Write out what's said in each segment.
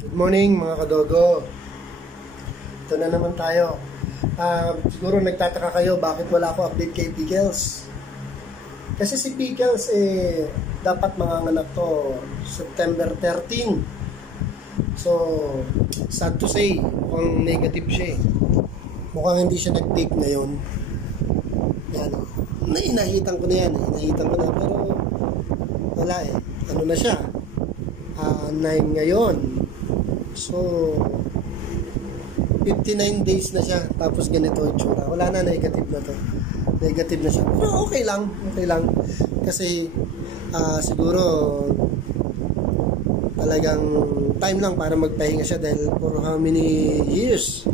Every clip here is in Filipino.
Good morning mga kadogo. Ito na naman tayo. Siguro nagtataka kayo bakit wala ako update kay Pickles. Kasi si Pickles dapat manganganak to September 13. So, sad to say, mukhang negative siya Mukhang hindi siya nag-take ngayon. Yan. Inahitan ko na yan. Pero wala Ano na siya? 9 ngayon. So, 59 days na siya. Tapos ganito yung tsura. Wala na, negative na to. Negative na siya. Pero okay lang. Kasi, siguro, talagang time lang para magpahinga siya dahil for how many years?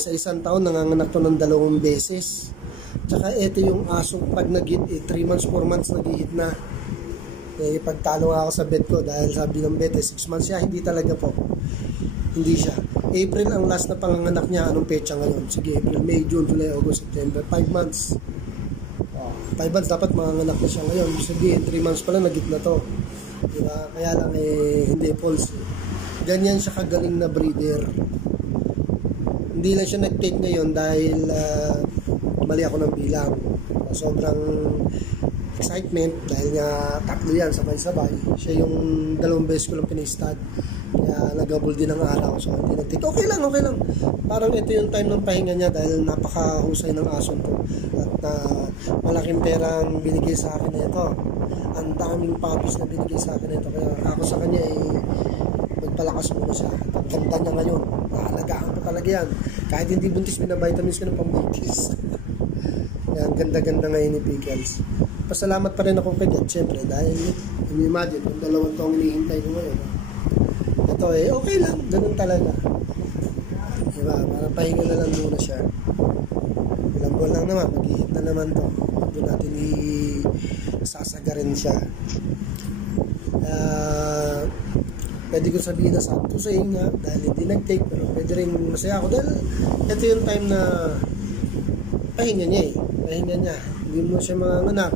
Sa isang taon, nanganganak to ng 2 beses. Tsaka ito yung aso, pag nag-hit, 3 months, 4 months, nag-hit na. Pagtalo ako sa vet ko dahil sabi ng vet 6 months siya, hindi talaga po. Hindi siya. April ang last na panganganak niya. Anong petsa ngayon? Sige, April, May, June, July, August, September. 5 months. 5 months dapat manganganak na siya ngayon. Sabihin, 3 months pa lang nagit na to. Diba? Kaya lang hindi false. Ganyan siya kagaling na breeder. Hindi lang siya nag-take ngayon dahil mali ako ng bilang. Sobrang excitement dahil nga 3 yan sabay-sabay. Siya yung 2 beses ko lang pinistad. Kaya nagabol din ang araw. So hindi nag-take. Okay lang. Parang ito yung time ng pahinga niya dahil napakahusay ng ason to. At malaking perang binigay sa akin na ito. Ang daming puppies na binigay sa akin na ito. Kaya ako sa kanya magpalakas muna siya. Ang ganda niya ngayon. Nakalagaan ko talaga yan. Kahit hindi buntis, binavitamins ko ng pambuntis. Yan, ganda-ganda ngayon ni Pickles. Pasalamat pa rin ako kay God, siyempre, dahil imagine, kung 2 taong hinihintay ko ngayon. Ito okay lang, ganun talaga. Diba, parang pahinga na lang muna siya. Ilang buwan lang naman, mag-hit na naman to. Doon natin sasagarin siya. Pwede ko sabihin na sakto sa inyo dahil hindi nag-take, pero pwede rin masaya ako dahil ito yung time na pahinga niya hindi mo siya mga anak.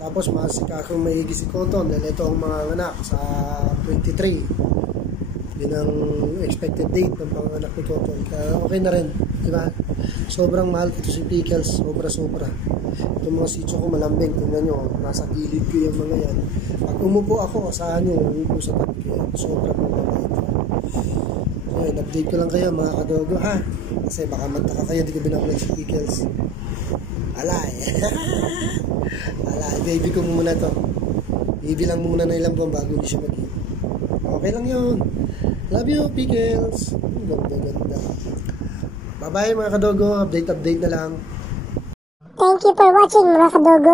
Tapos masika akong maigi si Cotton dahil ito ang mga anak sa 23. Yun ang expected date ng mga anak ni Cotton. Kaya okay na rin, diba? Sobrang mahal ko ito si Pickles, sobra. Itong mga sitso ko malambing, tingnan nyo, nasa gilid ko yung mga yan. Pag umupo ako, saan nyo, umupo sa tabi ko yan. Sobrang mababait. So, update ko lang kayo mga kadogo ha. Kasi baka magtaka kayo, di ko binakulit si Pickles. Alay, baby ko muna to. Baby lang muna na ilang buwan bago hindi siya mag-hit. Okay lang yun. Love you, Pickles. Ganda. Bye-bye mga kadogo. Update na lang. Thank you for watching mga kadogo.